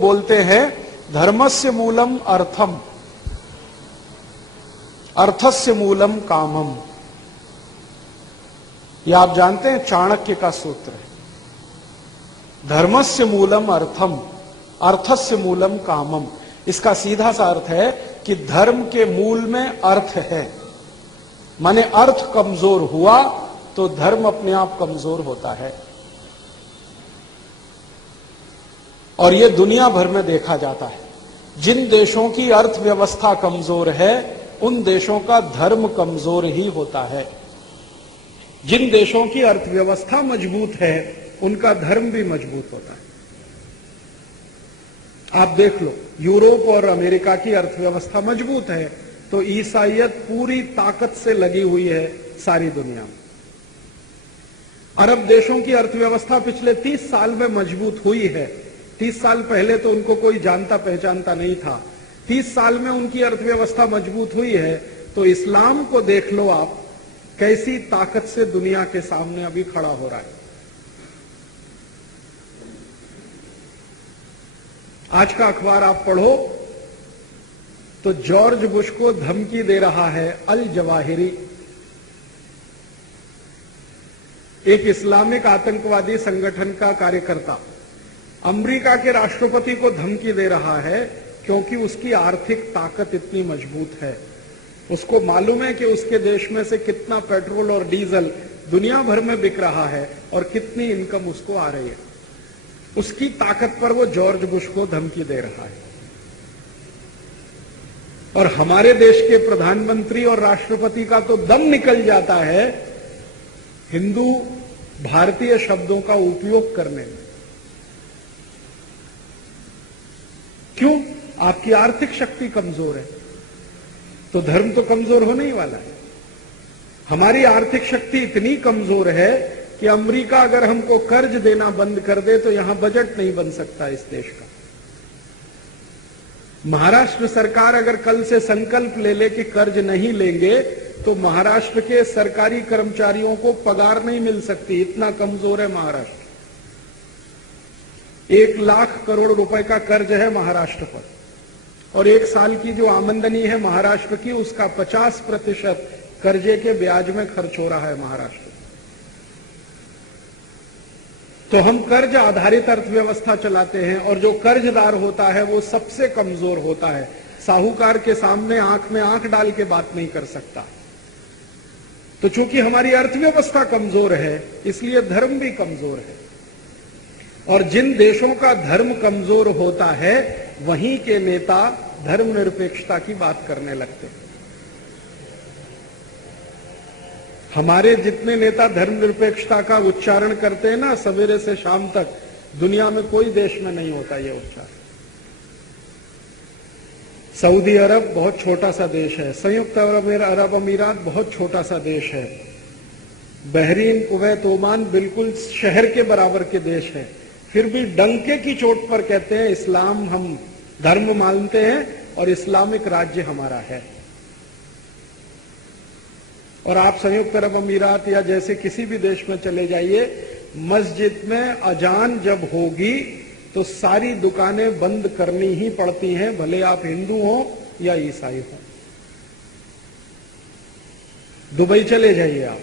बोलते हैं धर्मस्य मूलम अर्थम, अर्थस्य मूलम कामम। ये आप जानते हैं चाणक्य का सूत्र है। धर्मस्य मूलम अर्थम, अर्थस्य मूलम कामम। इसका सीधा सा अर्थ है कि धर्म के मूल में अर्थ है, माने अर्थ कमजोर हुआ तो धर्म अपने आप कमजोर होता है। और यह दुनिया भर में देखा जाता है। जिन देशों की अर्थव्यवस्था कमजोर है उन देशों का धर्म कमजोर ही होता है। जिन देशों की अर्थव्यवस्था मजबूत है उनका धर्म भी मजबूत होता है। आप देख लो, यूरोप और अमेरिका की अर्थव्यवस्था मजबूत है तो ईसाईयत पूरी ताकत से लगी हुई है सारी दुनिया में। अरब देशों की अर्थव्यवस्था पिछले 30 साल में मजबूत हुई है। 30 साल पहले तो उनको कोई जानता पहचानता नहीं था। 30 साल में उनकी अर्थव्यवस्था मजबूत हुई है तो इस्लाम को देख लो आप, कैसी ताकत से दुनिया के सामने अभी खड़ा हो रहा है। आज का अखबार आप पढ़ो तो जॉर्ज बुश को धमकी दे रहा है अल जवाहिरी, एक इस्लामिक आतंकवादी संगठन का कार्यकर्ता, अमेरिका के राष्ट्रपति को धमकी दे रहा है क्योंकि उसकी आर्थिक ताकत इतनी मजबूत है। उसको मालूम है कि उसके देश में से कितना पेट्रोल और डीजल दुनिया भर में बिक रहा है और कितनी इनकम उसको आ रही है। उसकी ताकत पर वो जॉर्ज बुश को धमकी दे रहा है। और हमारे देश के प्रधानमंत्री और राष्ट्रपति का तो दम निकल जाता है हिंदू भारतीय शब्दों का उपयोग करने में। क्यों? आपकी आर्थिक शक्ति कमजोर है तो धर्म तो कमजोर होने ही वाला है। हमारी आर्थिक शक्ति इतनी कमजोर है कि अमेरिका अगर हमको कर्ज देना बंद कर दे तो यहां बजट नहीं बन सकता इस देश का। महाराष्ट्र सरकार अगर कल से संकल्प ले ले कि कर्ज नहीं लेंगे तो महाराष्ट्र के सरकारी कर्मचारियों को पगार नहीं मिल सकती, इतना कमजोर है महाराष्ट्र। 1 लाख करोड़ रुपए का कर्ज है महाराष्ट्र पर और 1 साल की जो आमदनी है महाराष्ट्र की उसका 50% कर्जे के ब्याज में खर्च हो रहा है महाराष्ट्र। तो हम कर्ज आधारित अर्थव्यवस्था चलाते हैं और जो कर्जदार होता है वो सबसे कमजोर होता है। साहूकार के सामने आंख में आंख डाल के बात नहीं कर सकता। तो चूंकि हमारी अर्थव्यवस्था कमजोर है इसलिए धर्म भी कमजोर है। और जिन देशों का धर्म कमजोर होता है वहीं के नेता धर्मनिरपेक्षता की बात करने लगते हैं। हमारे जितने नेता धर्मनिरपेक्षता का उच्चारण करते हैं ना सवेरे से शाम तक, दुनिया में कोई देश में नहीं होता यह उच्चारण। सऊदी अरब बहुत छोटा सा देश है, संयुक्त अरब अमीरात बहुत छोटा सा देश है, बहरीन, कुवैत, ओमान बिल्कुल शहर के बराबर के देश है, फिर भी डंके की चोट पर कहते हैं इस्लाम हम धर्म मानते हैं और इस्लामिक राज्य हमारा है। और आप संयुक्त अरब अमीरात या जैसे किसी भी देश में चले जाइए, मस्जिद में अजान जब होगी तो सारी दुकानें बंद करनी ही पड़ती हैं, भले आप हिंदू हो या ईसाई हो। दुबई चले जाइए, आप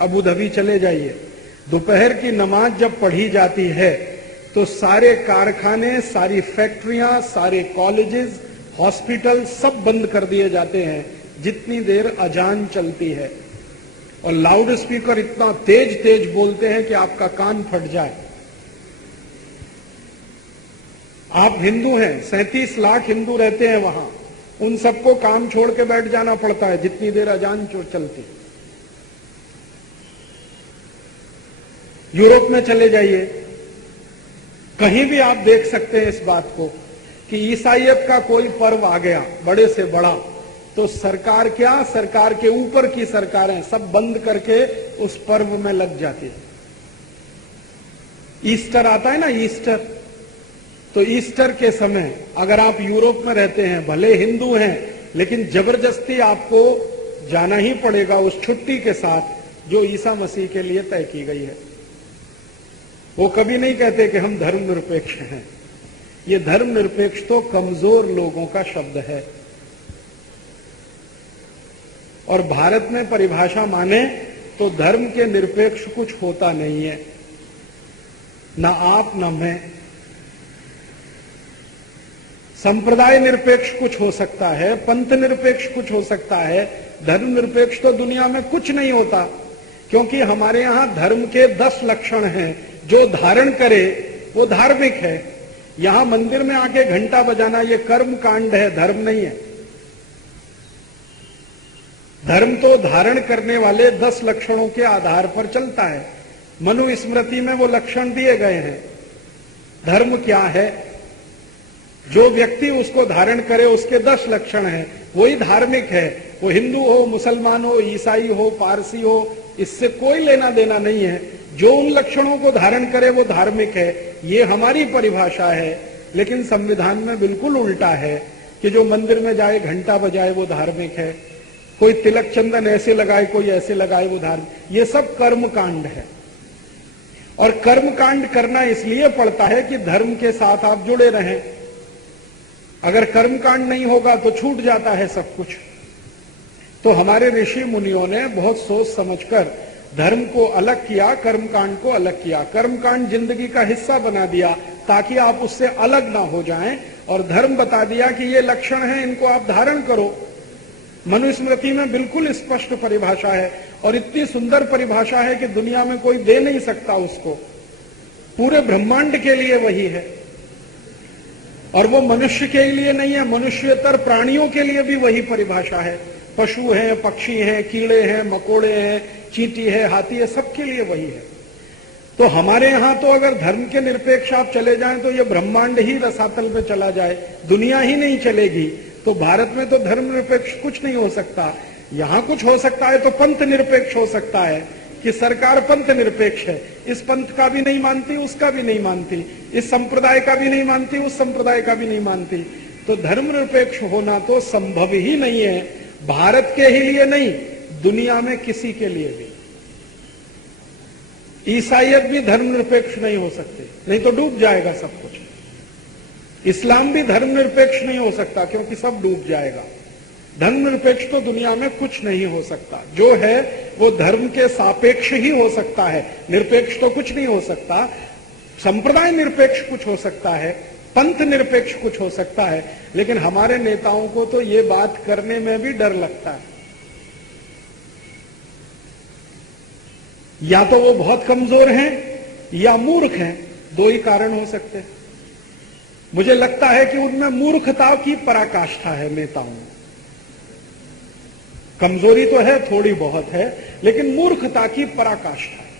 अबू धाबी चले जाइए, दोपहर की नमाज जब पढ़ी जाती है तो सारे कारखाने, सारी फैक्ट्रियां, सारे कॉलेजेस, हॉस्पिटल सब बंद कर दिए जाते हैं जितनी देर अजान चलती है। और लाउड स्पीकर इतना तेज तेज बोलते हैं कि आपका कान फट जाए। आप हिंदू हैं, 37 लाख हिंदू रहते हैं वहां, उन सबको काम छोड़ के बैठ जाना पड़ता है जितनी देर अजान चलती है। यूरोप में चले जाइए, कहीं भी आप देख सकते हैं इस बात को कि ईसाईयत का कोई पर्व आ गया बड़े से बड़ा तो सरकार क्या, सरकार के ऊपर की सरकारें सब बंद करके उस पर्व में लग जाती है। ईस्टर आता है ना, ईस्टर, तो ईस्टर के समय अगर आप यूरोप में रहते हैं, भले हिंदू हैं लेकिन जबरदस्ती आपको जाना ही पड़ेगा उस छुट्टी के साथ जो ईसा मसीह के लिए तय की गई है। वो कभी नहीं कहते कि हम धर्मनिरपेक्ष हैं, ये धर्मनिरपेक्ष तो कमजोर लोगों का शब्द है। और भारत में परिभाषा माने तो धर्म के निरपेक्ष कुछ होता नहीं है, ना आप ना मैं। संप्रदाय निरपेक्ष कुछ हो सकता है, पंथ निरपेक्ष कुछ हो सकता है, धर्म निरपेक्ष तो दुनिया में कुछ नहीं होता, क्योंकि हमारे यहां धर्म के 10 लक्षण हैं। जो धारण करे वो धार्मिक है। यहां मंदिर में आके घंटा बजाना ये कर्म कांड है, धर्म नहीं है। धर्म तो धारण करने वाले 10 लक्षणों के आधार पर चलता है। मनुस्मृति में वो लक्षण दिए गए हैं। धर्म क्या है? जो व्यक्ति उसको धारण करे उसके 10 लक्षण हैं, वही धार्मिक है। वो हिंदू हो, मुसलमान हो, ईसाई हो, पारसी हो, इससे कोई लेना देना नहीं है। जो उन लक्षणों को धारण करे वो धार्मिक है। ये हमारी परिभाषा है, लेकिन संविधान में बिल्कुल उल्टा है कि जो मंदिर में जाए घंटा बजाए वो धार्मिक है, कोई तिलक चंदन ऐसे लगाए कोई ऐसे लगाए वो धार्मिक। ये सब कर्म कांड है। और कर्म कांड करना इसलिए पड़ता है कि धर्म के साथ आप जुड़े रहें। अगर कर्म कांड नहीं होगा तो छूट जाता है सब कुछ। तो हमारे ऋषि मुनियों ने बहुत सोच समझकर धर्म को अलग किया, कर्म कांड को अलग किया। कर्म कांड जिंदगी का हिस्सा बना दिया ताकि आप उससे अलग ना हो जाएं, और धर्म बता दिया कि ये लक्षण हैं, इनको आप धारण करो। मनुस्मृति में बिल्कुल स्पष्ट परिभाषा है, और इतनी सुंदर परिभाषा है कि दुनिया में कोई दे नहीं सकता उसको। पूरे ब्रह्मांड के लिए वही है, और वो मनुष्य के लिए नहीं है, मनुष्यतर प्राणियों के लिए भी वही परिभाषा है। पशु हैं, पक्षी हैं, कीड़े हैं, मकोड़े हैं, चींटी है, हाथी है, सबके लिए वही है। तो हमारे यहां तो अगर धर्म के निरपेक्ष आप चले जाएं तो ये ब्रह्मांड ही रसातल में चला जाए, दुनिया ही नहीं चलेगी। तो भारत में तो धर्म निरपेक्ष कुछ नहीं हो सकता। यहां कुछ हो सकता है तो पंथ निरपेक्ष हो सकता है कि सरकार पंथ निरपेक्ष है, इस पंथ का भी नहीं मानती, उसका भी नहीं मानती, इस संप्रदाय का भी नहीं मानती, उस संप्रदाय का भी नहीं मानती। तो धर्म निरपेक्ष होना तो संभव ही नहीं है, भारत के ही लिए नहीं, दुनिया में किसी के लिए भी। ईसाईयत भी धर्म निरपेक्ष नहीं हो सकते, नहीं तो डूब जाएगा सब कुछ। इस्लाम भी धर्म निरपेक्ष नहीं हो सकता, क्योंकि सब डूब जाएगा। धर्म निरपेक्ष तो दुनिया में कुछ नहीं हो सकता। जो है वो धर्म के सापेक्ष ही हो सकता है, निरपेक्ष तो कुछ नहीं हो सकता। संप्रदाय निरपेक्ष कुछ हो सकता है, पंथ निरपेक्ष कुछ हो सकता है, लेकिन हमारे नेताओं को तो ये बात करने में भी डर लगता है। या तो वो बहुत कमजोर हैं या मूर्ख हैं, दो ही कारण हो सकते हैं। मुझे लगता है कि उनमें मूर्खता की पराकाष्ठा है नेताओं में। कमजोरी तो है, थोड़ी बहुत है, लेकिन मूर्खता की पराकाष्ठा है।